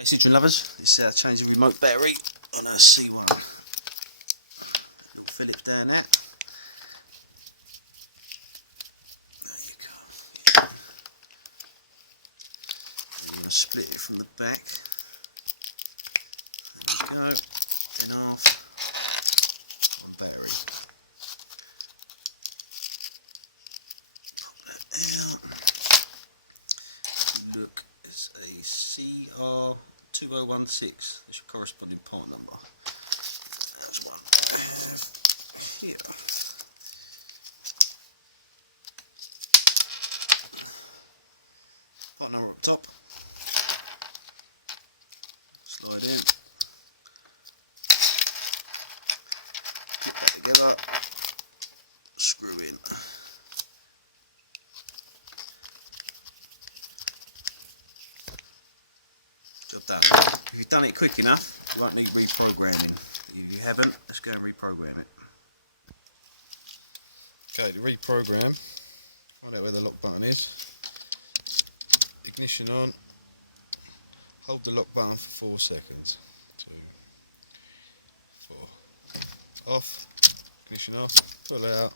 Hey Citroen lovers, this is how to change the remote battery on a C1. Little Phillips down there. There you go. I'm going to split it from the back. There you go. In half. Battery. Pop that out. Look, it's a CR2016. That's your corresponding part number. There's one here. Part number up top. Slide in. Put that together. Screw in. Job done. If you've done it quick enough, you won't need reprogramming. If you haven't, let's go and reprogram it. Okay, to reprogram, find out where the lock button is. Ignition on. Hold the lock button for 4 seconds. 2, 4. Off. Ignition off. Pull out.